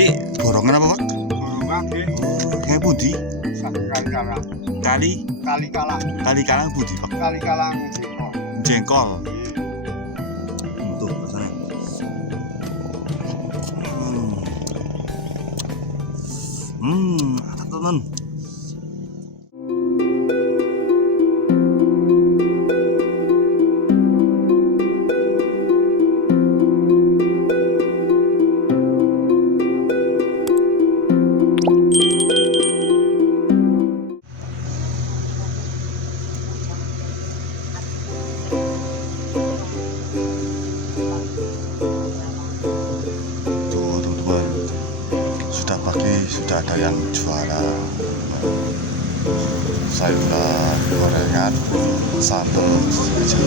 Iki borongan apa, Pak? Borongan nggih. Kayak budi? Kali-kalang. Kali-kalang budi, Pak. Kali-kalang jengkol. Jengkol. Tuh rasanya. Mantap teman. Sudah pagi, sudah ada yang jualan sayuran, gorengan, sambal aja.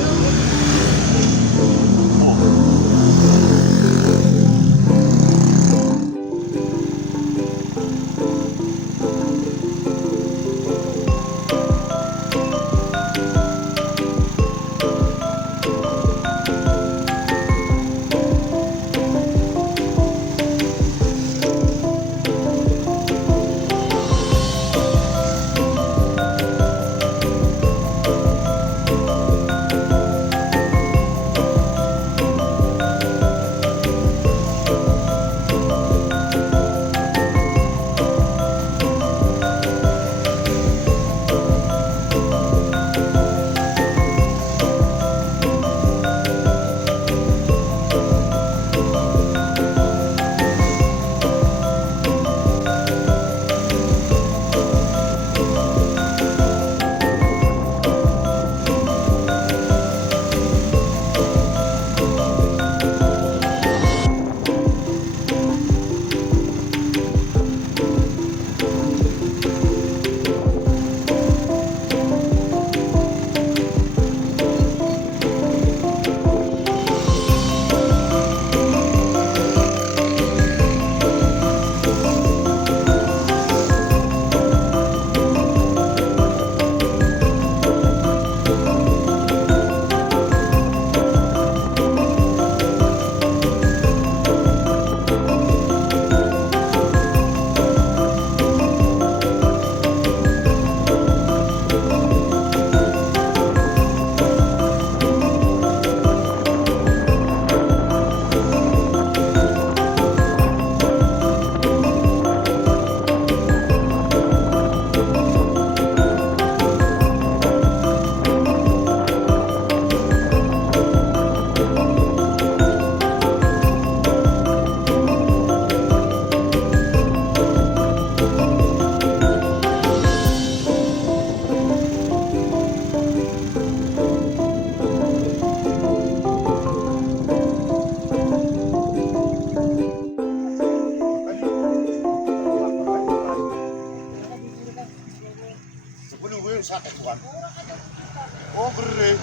Oh, gede.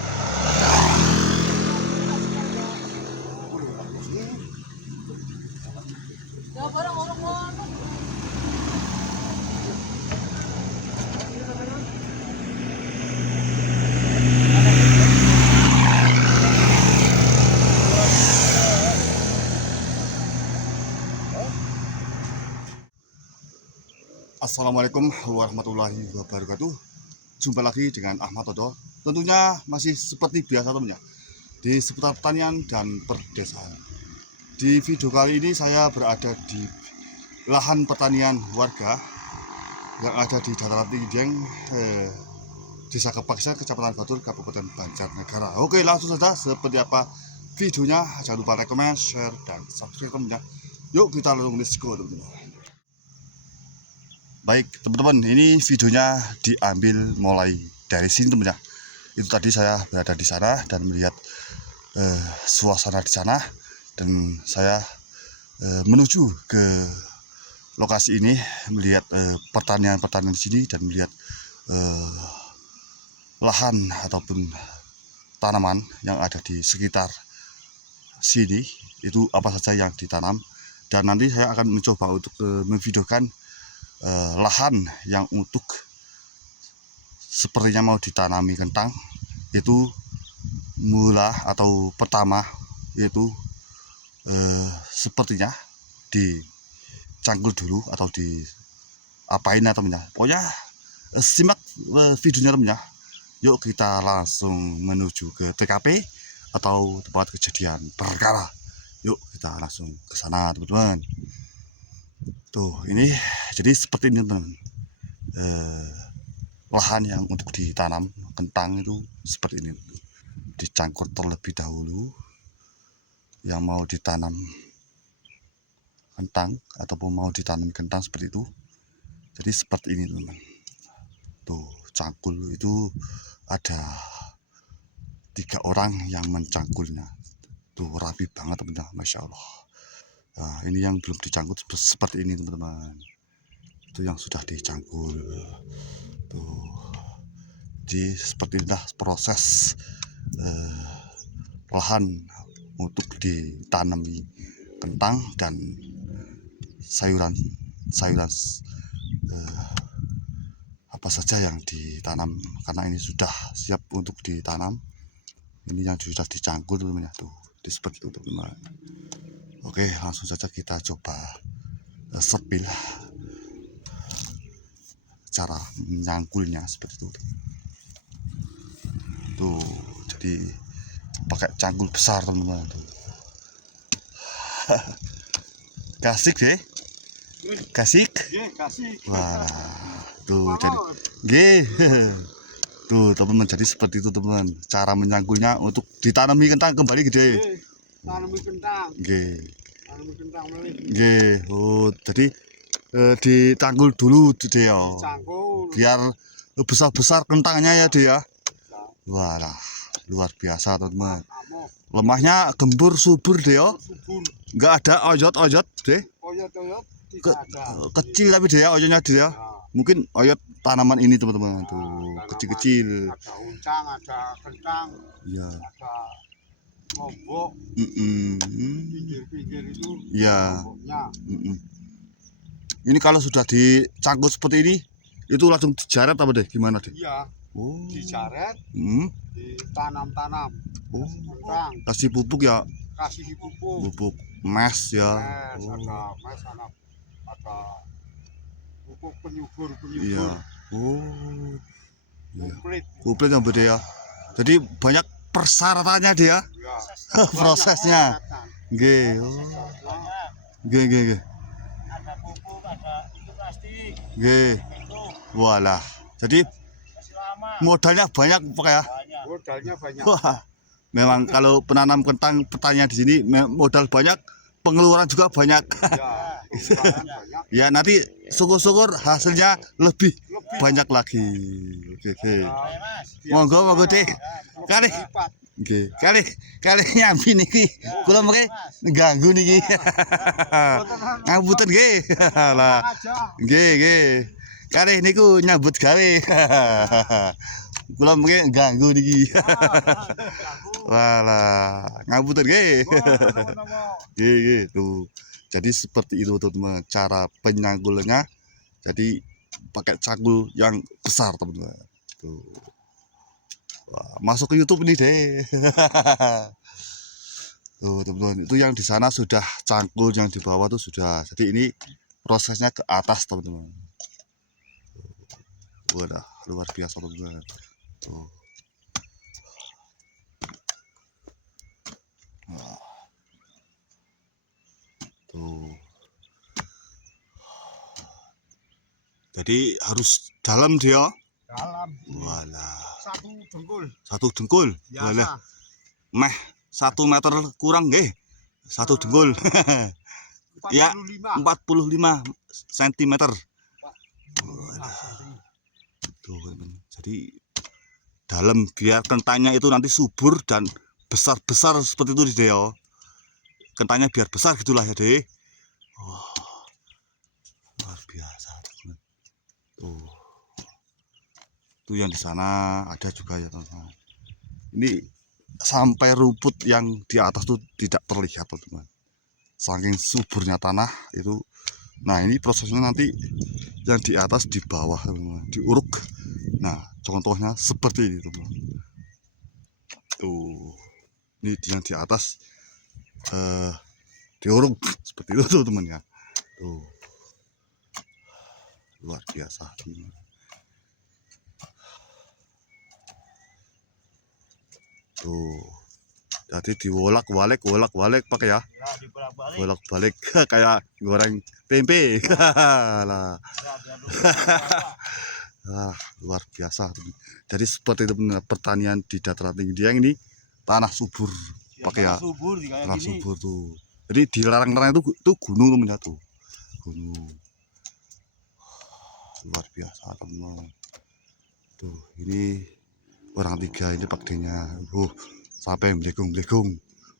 Assalamualaikum warahmatullahi wabarakatuh. Jumpa lagi dengan Ahmad Todo. Tentunya masih seperti biasa teman-teman, di seputar pertanian dan perdesaan. Di video kali ini saya berada di lahan pertanian warga yang ada di Dataran Tinggi Dieng, Desa Kepaksa, Kecamatan Batur, Kabupaten Banjarnegara. Oke, langsung saja seperti apa videonya. Jangan lupa like, comment, share, dan subscribe teman-teman. Yuk kita langsung let's go teman-teman. Baik teman-teman, ini videonya diambil mulai dari sini teman-teman. Itu tadi saya berada di sana dan melihat suasana di sana, dan saya menuju ke lokasi ini melihat pertanian-pertanian di sini dan melihat lahan ataupun tanaman yang ada di sekitar sini, itu apa saja yang ditanam. Dan nanti saya akan mencoba untuk memvideokan lahan yang untuk sepertinya mau ditanami kentang, itu mula atau pertama, yaitu sepertinya di dicangkul dulu atau di apain ya temennya. Pokoknya simak videonya temennya. Yuk kita langsung menuju ke TKP atau tempat kejadian perkara. Yuk kita langsung ke sana teman-teman. Tuh ini jadi seperti ini teman-teman. Lahan yang untuk ditanam kentang itu seperti ini. Dicangkul terlebih dahulu yang mau ditanam kentang ataupun mau ditanam kentang seperti itu. Jadi seperti ini teman-teman. Tuh cangkul itu ada 3 orang yang mencangkulnya. Tuh rapi banget teman-teman, masya Allah. Nah, ini yang belum dicangkul seperti ini teman-teman. Itu yang sudah dicangkul. Tuh, jadi seperti inilah proses lahan untuk ditanami kentang dan sayuran apa saja yang ditanam, karena ini sudah siap untuk ditanam. Ini yang sudah dicangkul teman-teman ya, tuh seperti itu teman-teman. Oke, langsung saja kita coba sepil cara menyangkulnya seperti itu. Tuh jadi pakai cangkul besar teman-teman tuh. Kasih deh, kasih. Wah, tuh jadi tuh teman-teman, jadi seperti itu teman-teman cara menyangkulnya untuk ditanami kentang kembali gede. Tanami kentang. Tanami kentang Nggih. Oh, jadi dicangkul dulu deh ya. Cangkul. Biar besar-besar kentangnya ya deh ya. Walah, luar biasa teman-teman. Lemahnya gembur subur deh ya. Subur. Nggak ada oyot-oyot deh. Oyot-oyot tidak ada. Kecil tapi deh ya oyotnya deh ya. Mungkin oyot tanaman ini teman-teman tuh, kecil-kecil. Ada uncang, ada kentang. Iya. Ada lombok. Pinggir-pinggir itu. Iya. Lomboknya. Ini kalau sudah dicangkul seperti ini, itu langsung dijaret apa deh? Gimana deh? Iya. Oh. Dijaret. Ditanam-tanam. Oh. Kentang. Kasih pupuk ya? Kasih pupuk. Pupuk mes ya. Mes, ada mes, ada pupuk penyubur. Iya. Oh. Komplit. Komplit yang beda ya. Jadi banyak persyaratannya dia. Ya. Prosesnya. Nggih. Oh. Nggih. Ada pupuk, ada itu plastik. Nggih. Walah. Jadi modalnya banyak pokoknya. Modalnya banyak. Wah. Memang kalau penanam kentang pertanian di sini modal banyak, pengeluaran juga banyak. Ya, pengeluaran banyak. Ya nanti syukur-syukur hasilnya lebih banyak lagi. Oke. Monggo deh. Kali kali nyambi niki. Kula mengke ganggu niki. Ngapunten nggih. Lah. Nggih. Kali niku nyambut gawe. Kula mengke ganggu niki. Walah, ngapunten nggih. Nggih, tuh. Jadi seperti itu teman-teman cara penyangkulnya. Jadi pakai cangkul yang besar teman-teman. Tuh. Wah, masuk ke YouTube ini deh. Tuh teman-teman, itu yang di sana sudah cangkul, yang di bawah tuh sudah. Jadi ini prosesnya ke atas teman-teman. Wadah, luar biasa teman-teman. Tuh. Tuh. Jadi harus dalam dia. Dalam. Walah. Satu Satu dengkul. dengkul. Walah. Meh 1 meter kurang nggih. 1 dengkul. 45. Ya, 45 cm. Tuh, jadi dalam biar kentangnya itu nanti subur dan besar-besar seperti itu deh ya. Kentangnya biar besar gitulah ya deh. Oh, luar biasa teman. Tuh yang di sana ada juga ya teman-teman. Ini sampai rumput yang di atas tuh tidak terlihat teman-teman. Saking suburnya tanah itu. Nah ini prosesnya nanti yang di atas di bawah teman-teman, diuruk. Nah contohnya seperti ini teman-teman. Tuh ini yang di atas diuruk seperti itu tuh teman ya. Tuh luar biasa teman-teman. Tuh, jadi diwolak-walik pakai ya, Ya, dibolak-balik. bolak-balik kayak goreng tempe. Lah, Ya, biar lu luar biasa. Jadi seperti itu benar pertanian di dataran tinggi dia ini tanah subur pakai ya, subur kayak tanah gini. subur tuh. Jadi di lereng-lereng itu gunung temen ya tuh, gunung. Luar biasa teman. Tuh ini orang tiga ini pakainya, sampai belegung.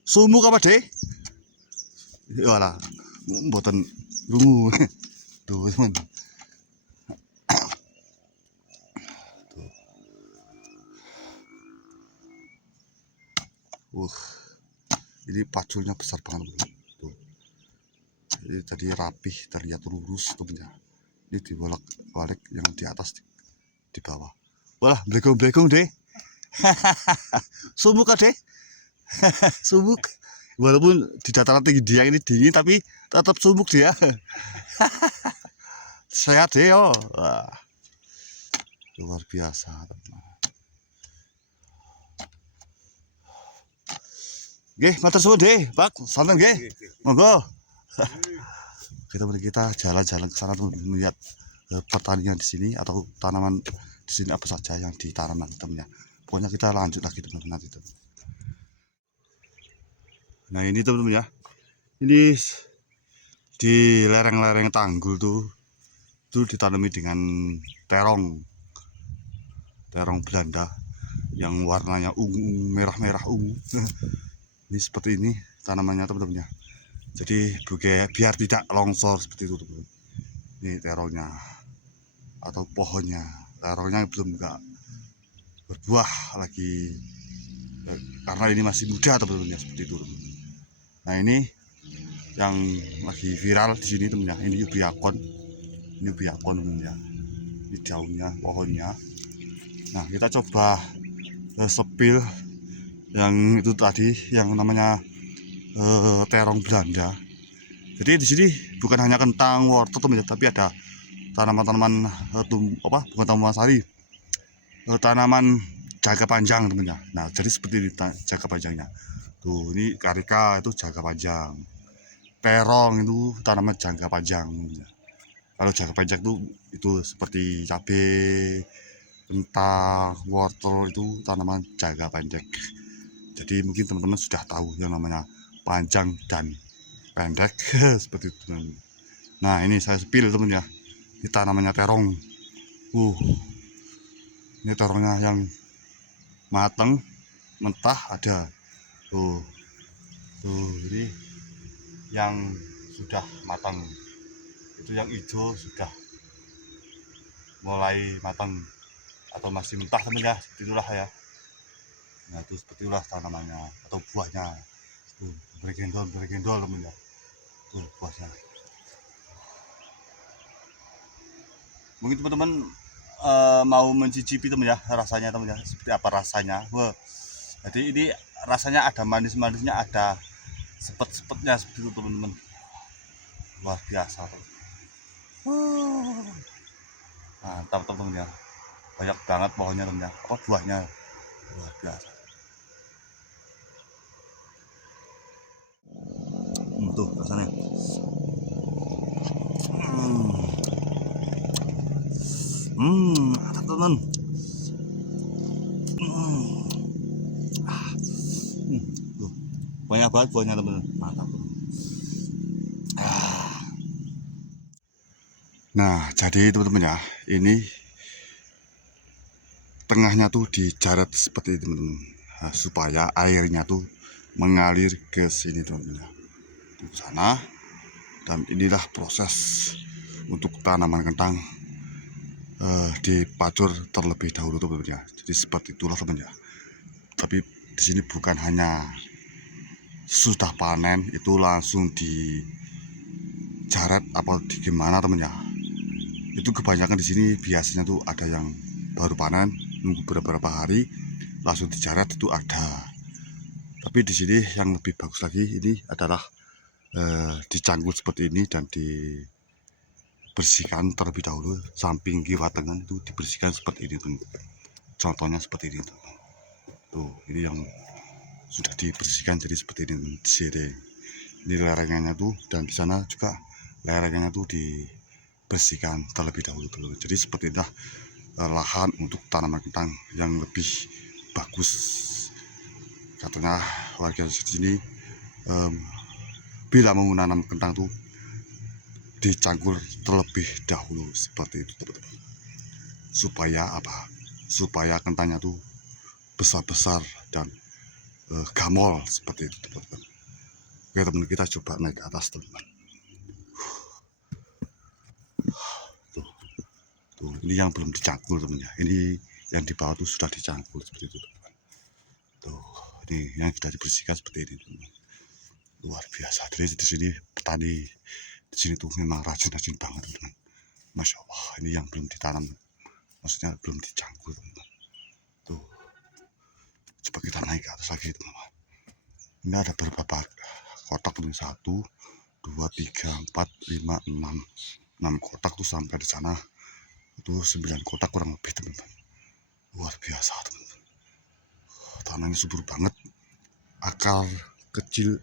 Sumuk apa deh? Walah, mboten rungu. Tuh teman. Ini paculnya besar banget tuh. Ini tadi rapih, terlihat lurus temennya. Ini dibolak-balik yang di atas di bawah. Walah, belegung deh. Sumuk deh. Sumuk. Walaupun di dataran tinggi dia ini dingin tapi tetap sumuk dia. Sehat deh yo. Wah, luar biasa teman. Oke, matur suwun deh, Pak. Santen nggih. Monggo. Kita jalan-jalan ke sana tuh melihat pertanian di sini atau tanaman di sini apa saja yang ditanam teman-teman ya. Pokoknya kita lanjut lagi teman-teman nanti teman. Nah ini teman-teman ya, ini di lereng-lereng Tanggul tuh itu ditanami dengan terong Belanda yang warnanya ungu, merah ungu. Ini seperti ini tanamannya teman-teman ya. Jadi biar tidak longsor seperti itu teman-teman. Ini terongnya atau pohonnya, terongnya belum enggak berbuah lagi karena ini masih muda teman-teman ya, seperti itu teman-teman. Nah ini yang lagi viral di sini teman ya, ini ubiakon teman ya. Ini daunnya, pohonnya. Nah kita coba sepil yang itu tadi yang namanya terong Belanda. Jadi di sini bukan hanya kentang, wortel teman ya, tapi ada tanaman-tanaman bukan tanaman sari, tanaman jangka panjang teman ya. Nah jadi seperti ini jangka panjangnya. Tuh ini karika itu jangka panjang, terong itu tanaman jangka panjang. Kalau jangka panjang itu seperti cabai, kentang, wortel itu tanaman jangka pendek. Jadi mungkin teman-teman sudah tahu yang namanya panjang dan pendek seperti itu teman. Nah ini saya sepil teman ya, ini tanamannya terong. Ini terongnya yang matang, mentah ada. Tuh jadi yang sudah matang itu, yang hijau sudah mulai matang atau masih mentah teman ya, seperti itulah ya. Nah itu seperti itulah tanamannya atau buahnya. Tuh bergendol teman ya. Tuh buahnya. Mungkin teman-teman mau mencicipi teman ya, rasanya teman ya, seperti apa rasanya. Wah, jadi ini rasanya ada manis-manisnya, ada sepet-sepetnya seperti itu teman-teman. Luar biasa teman. Mantap teman ya, banyak banget pohonnya teman ya, apa buahnya luar biasa. Tuh rasanya. Mantap teman. Tuh, banyak banget buahnya teman. Mantap. Nah, jadi teman-teman ya, ini tengahnya tuh dijaret seperti itu teman-teman. Nah, supaya airnya tuh mengalir ke sini teman-teman ya. Di sana. Dan inilah proses untuk tanaman kentang dipacur terlebih dahulu teman-teman ya. Jadi seperti itulah teman ya. Tapi di sini bukan hanya sudah panen itu langsung dijaret apa di gimana teman ya. Itu kebanyakan di sini biasanya tuh ada yang baru panen nunggu beberapa hari langsung dijaret itu ada. Tapi di sini yang lebih bagus lagi ini adalah dicangkul seperti ini dan dibersihkan terlebih dahulu, samping kiri tengah itu dibersihkan seperti ini teman. Contohnya seperti ini teman. Tuh ini yang sudah dibersihkan jadi seperti ini di sini. Ini lerengannya tuh, dan di sana juga lerengannya tuh dibersihkan terlebih dahulu teman. Jadi seperti inilah lahan untuk tanaman kentang yang lebih bagus. Katanya warga di sini bila mau menanam kentang tuh dicangkul terlebih dahulu seperti itu teman-teman. Supaya apa? Supaya kentangnya tuh besar-besar dan gamol seperti itu teman-teman. Oke teman, kita coba naik ke atas teman-teman. Tuh, ini yang belum dicangkul teman ya. Ini yang di bawah tuh sudah dicangkul seperti itu teman-teman. Tuh, ini yang sudah dibersihkan seperti ini teman-teman. Luar biasa. Jadi di sini petani di sini tuh memang rajin-rajin banget teman-teman. Masya Allah, ini yang belum ditanam, maksudnya belum dicangkul teman-teman. Tuh, coba kita naik ke atas lagi teman-teman. Ini ada beberapa kotak teman, 1, 2, 3, 4, 5, 6 kotak tuh sampai di sana itu 9 kotak kurang lebih teman-teman. Luar biasa teman-teman. Tanahnya subur banget, akar kecil,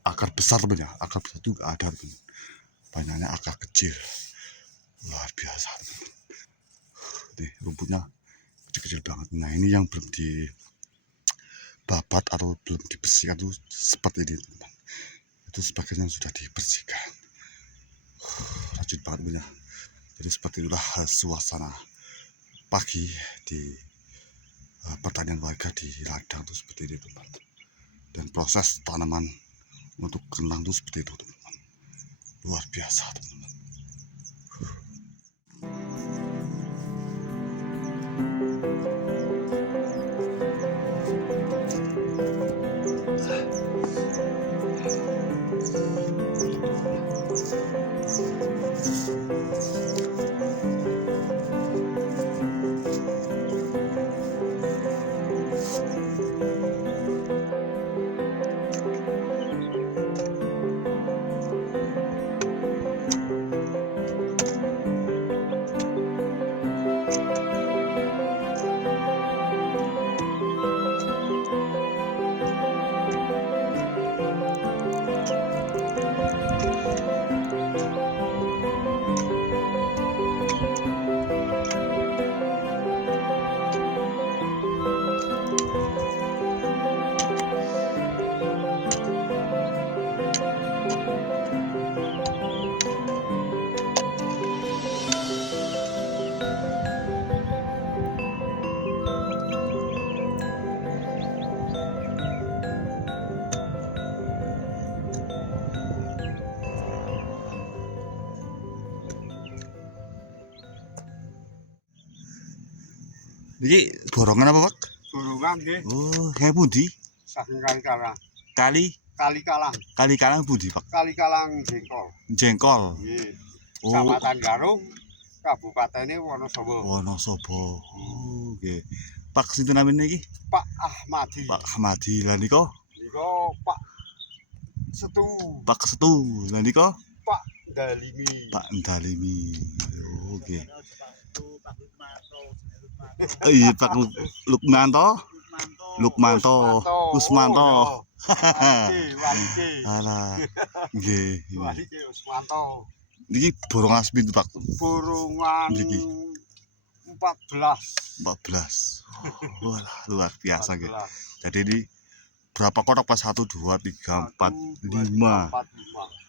akar besar teman ya, akar besar juga ada teman. Banyaknya akar kecil, luar biasa teman-teman. Nih rumputnya kecil-kecil banget. Nah ini yang belum dibabat atau belum dibersihkan tuh seperti ini teman-teman. Itu sebagian yang sudah dibersihkan. Rajin banget teman ya. Jadi seperti itulah suasana pagi di pertanian warga di ladang tuh seperti ini teman-teman. Dan proses tanaman untuk kentang tuh seperti itu teman-teman. Luar biasa teman-teman. Ini borongan apa Pak? Borongan nggih Oh, kayak budi? saking Kali-Kalang. Kali Kalang budi Pak? Kali-Kalang Jengkol. Jengkol. Nggih. Oh, Kecamatan Garung, Kabupatene Wonosobo. Wonosobo. Oh, oke. Pak sinten namanya iki? Pak Ahmadi. Pak Ahmadi. Lah nika? Nika Pak Setu. Pak Setu. Lah nika? Pak Dalimi. Pak Ndalimi. Oh, oke. Oh, iya Pak Lukmanto. Lukmanto. Kusmanto. Walike. Alah. Nggih. Walike Usmanto. Niki borongan pintu Pak? Borongan Niki 14. 14. Walah, luar biasa nggih. 14. Jadi ini berapa kotak Pak? 1, 2, 3, 4, 5.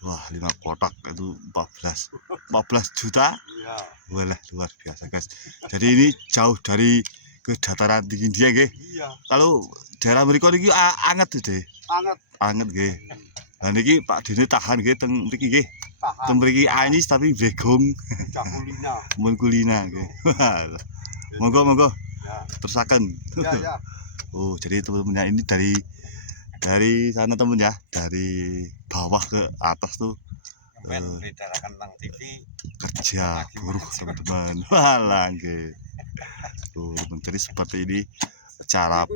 Wah, 5 kotak itu 14 juta. Iya. Walah, luar biasa guys. Jadi ini jauh dari ke dataran tinggi dia nggih. Iya. Kalau daerah mriko niki anget deh. Anget. Anget nggih. Lah niki Pak Dene tahan nggih teng mriki nggih. Tahan. Teng mriki anyis tapi begong Cakulina. mun kulina nggih. Monggo Ya. terusaken. Ya, ya. Oh, jadi teman-teman ini dari sana teman ya, dari bawah ke atas tuh Berita Kentang TV kerja buruh teman-teman. Walah nggih. Tuh, jadi seperti ini cara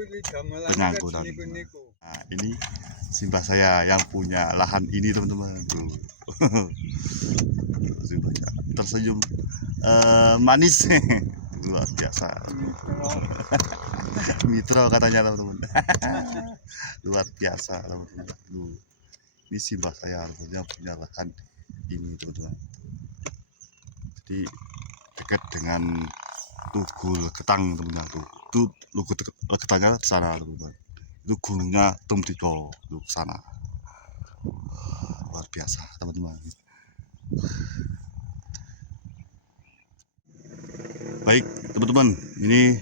pengangkutan. Nah, ini simbah saya yang punya lahan ini teman-teman. Tuh. Simbahnya. tersenyum manis. Luar biasa. Mitro katanya teman-teman. Luar biasa teman-teman. Ini simbah saya punya lahan ini teman-teman. Jadi dekat dengan Tugu Leketang teman-teman tuh. Itu Tugu Leketangnya di sana teman-teman. Itu gunungnya Tumdiko itu ke sana. Luar biasa teman-teman. Baik teman-teman, ini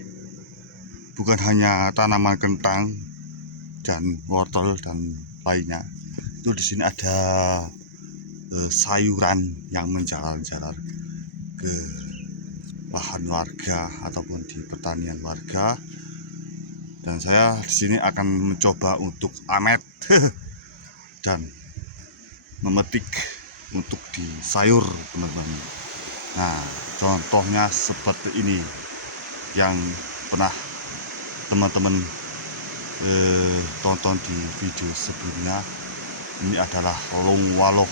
bukan hanya tanaman kentang dan wortel dan lainnya. Itu di sini ada sayuran yang menjalar-jalar ke lahan warga ataupun di pertanian warga. Dan saya di sini akan mencoba untuk amet dan memetik untuk di sayur teman-teman. Nah, contohnya seperti ini yang pernah teman-teman tonton di video sebelumnya. Ini adalah longwaloh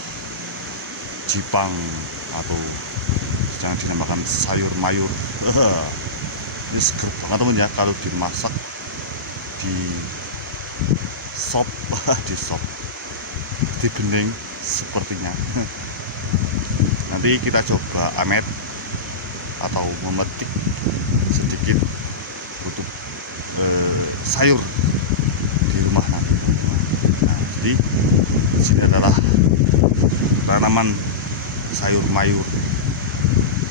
Jipang atau yang dinamakan sayur mayur. Ini seger banget teman ya kalau dimasak di sop, di bening sepertinya. Nanti kita coba amet atau memetik sedikit untuk sayur di rumah nanti. Nah, jadi di sini adalah tanaman sayur mayur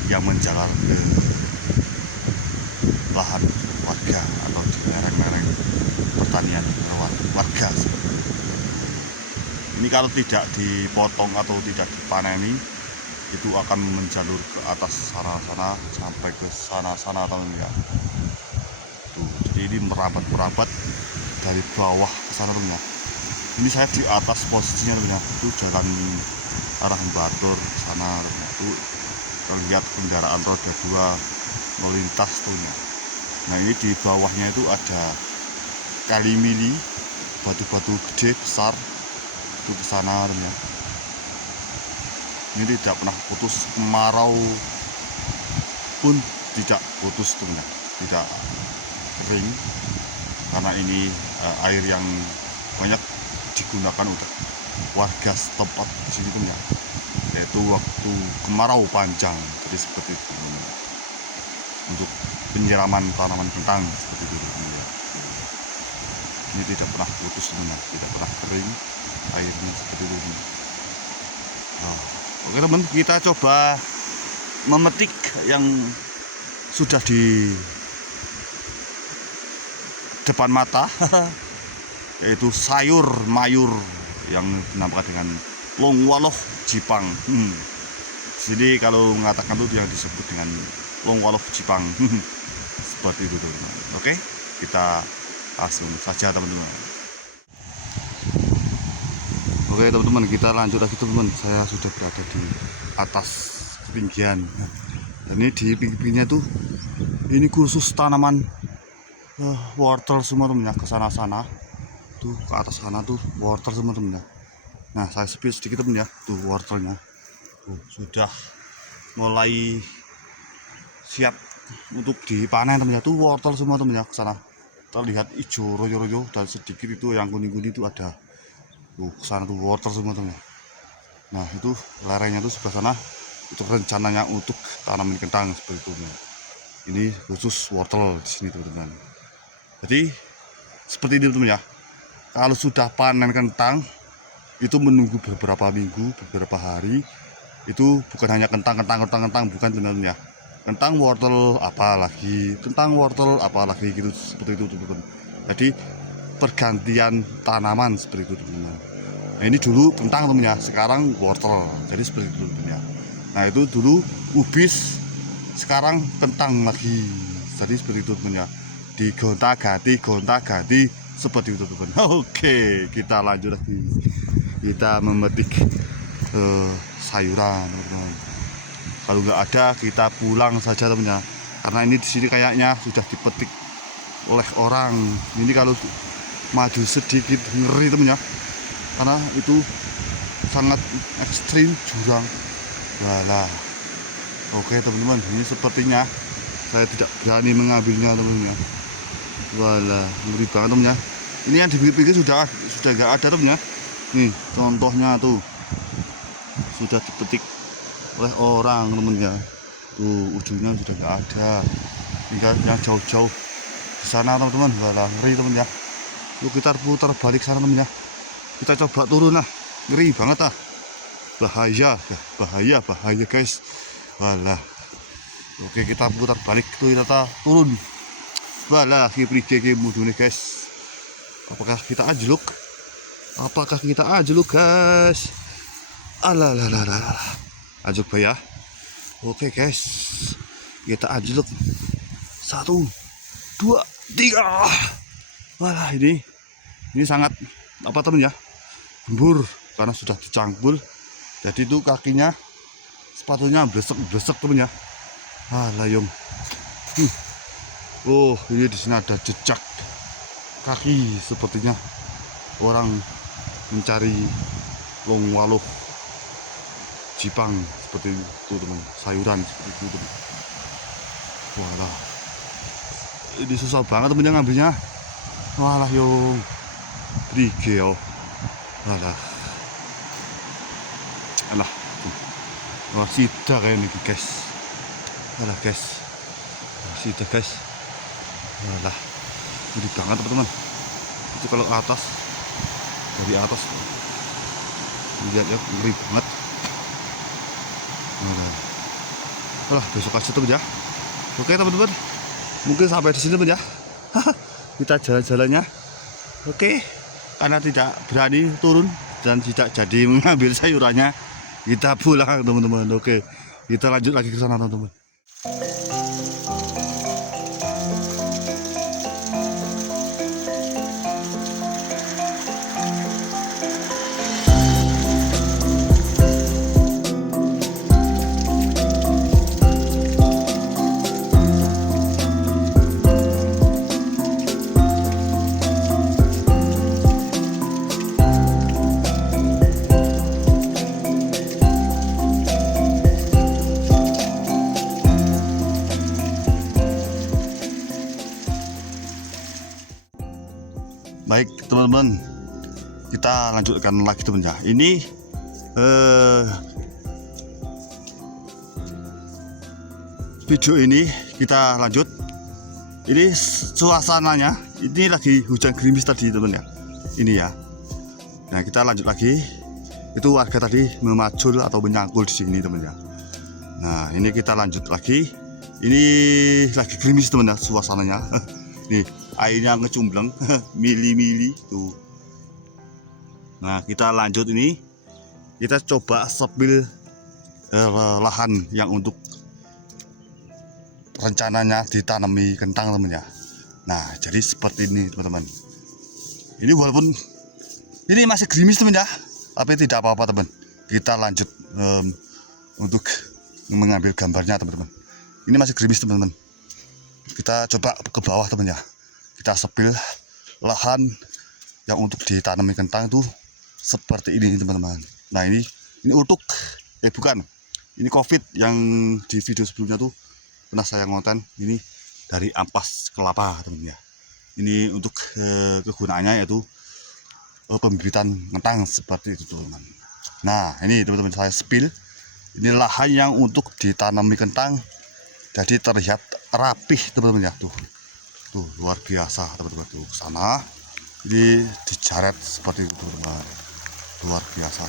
yang menjalar ke lahan warga atau di lereng-lereng pertanian warga. Ini kalau tidak dipotong atau tidak dipaneni, itu akan menjalur ke atas sana-sana sampai ke sana-sana teman ya. Tuh, jadi ini merabat-merabat dari bawah ke sana teman ya. Ini saya di atas posisinya teman ya. Itu jalan arah Batur sana teman ya. Itu terlihat kendaraan roda 2 melintas tuh ya. Nah, ini di bawahnya itu ada kali mili, batu-batu gede besar itu ke sana teman ya. Ini tidak pernah putus, kemarau pun tidak putus teman ya, tidak kering karena ini air yang banyak digunakan untuk warga setempat di sini teman ya, yaitu waktu kemarau panjang. Jadi seperti itu untuk penyiraman tanaman kentang seperti itu teman ya. Ini tidak pernah putus teman ya, tidak pernah kering airnya seperti itu teman. Oke teman, kita coba memetik yang sudah di depan mata yaitu sayur mayur yang dinamakan dengan longwaloh Jipang. Jadi kalau mengatakan itu yang disebut dengan longwaloh Jipang. Seperti itu teman. Oke, kita langsung saja teman-teman. Oke teman-teman, kita lanjut lagi teman-teman. Saya sudah berada di atas ketinggian. Dan ini di pinggirnya tuh ini khusus tanaman wortel semua teman ya, ke sana-sana. Tuh ke atas sana tuh wortel semua teman ya. Nah, saya speed sedikit teman ya. Tuh wortelnya. Tuh, sudah mulai siap untuk dipanen teman ya. Tuh wortel semua teman ya, ke sana. Terlihat hijau royo-royo dan sedikit itu yang kuning-kuning itu ada. Tuh sana tuh wortel semua teman. Nah, itu lerengnya tuh sebelah sana itu rencananya untuk tanaman kentang seperti itu. Ini khusus wortel di sini teman-teman. Jadi seperti ini teman ya. Kalau sudah panen kentang itu menunggu beberapa minggu, beberapa hari. Itu bukan hanya kentang bukan teman-teman ya. Kentang wortel apalagi, kentang wortel apalagi gitu seperti itu teman-teman. Jadi pergantian tanaman seperti itu teman-teman. Nah, ini dulu kentang teman ya, sekarang wortel. Jadi seperti itu teman ya. Nah, itu dulu ubis, sekarang kentang lagi. Jadi seperti itu teman ya. Digonta-ganti seperti itu teman. Oke, kita lanjut lagi. Kita memetik sayuran teman. Kalau nggak ada kita pulang saja teman ya. Karena ini di sini kayaknya sudah dipetik oleh orang. Ini kalau maju sedikit ngeri teman ya. Karena itu sangat ekstrim jurang. Walah, Oke teman-teman, ini sepertinya saya tidak berani mengambilnya teman-teman. Walah, ngeri banget teman-teman. Ini yang di pinggir sudah nggak ada teman-teman. Nih contohnya tuh sudah dipetik oleh orang teman-teman. Tuh ujungnya sudah nggak ada. Tinggal yang jauh-jauh di sana teman-teman. Walah, ngeri teman-teman. Yuk kita putar balik sana teman-teman. Kita coba turun lah. Ngeri banget ah. Bahaya guys. Walah. Oke, kita putar balik tuh, kita turun. Walah, ki mudune guys. Apakah kita anjlok guys? Alah. Anjlok ya. Oke guys. Kita anjlok. 1 2 3. Walah, ini sangat apa teman ya? Gembur karena sudah dicangkul. Jadi itu kakinya sepatunya besek temen ya. Layung. Oh, ini di sini ada jejak kaki, sepertinya orang mencari wong waluh Jipang seperti itu teman, sayuran seperti itu teman. Walah, ini susah banget temen ngambilnya. Walah yung brige yo. Walah. Alah, wah sida kayak ini guys. Alah guys, sida guys. Alah, gede banget teman-teman. Itu kalau atas, dari atas lihat ya, ngeri banget. Alah, besok aja teman ya. Oke teman-teman, mungkin sampai di sini teman ya. Kita jalan-jalannya. Oke, karena tidak berani turun dan tidak jadi mengambil sayurannya, kita pulang teman-teman. Oke, kita lanjut lagi ke sana teman-teman. Baik teman-teman, kita lanjutkan lagi teman ya. Ini video ini kita lanjut. Ini suasananya, ini lagi hujan gerimis tadi teman ya. Ini ya. Nah kita lanjut lagi. Itu warga tadi memacul atau menyangkul di sini teman ya. Nah ini kita lanjut lagi. Ini lagi gerimis teman ya suasananya. Nih airnya ngecumbleng mili-mili tuh. Nah kita lanjut ini, kita coba sepil lahan yang untuk rencananya ditanami kentang teman ya. Nah jadi seperti ini teman-teman. Ini walaupun ini masih gerimis teman ya, tapi tidak apa-apa teman. Kita lanjut untuk mengambil gambarnya teman-teman. Ini masih gerimis teman-teman. Kita coba ke bawah teman ya. Kita sepil lahan yang untuk ditanami kentang itu seperti ini teman-teman. Nah ini utuk, bukan, ini COVID yang di video sebelumnya tuh pernah saya ngonten. Ini dari ampas kelapa teman ya. Ini untuk kegunaannya yaitu pembibitan kentang seperti itu teman-teman. Nah ini teman-teman saya sepil, ini lahan yang untuk ditanami kentang, jadi terlihat rapih teman-teman ya. Tuh luar biasa teman-teman, tuh sana ini dijaret seperti itu teman-teman, luar biasa.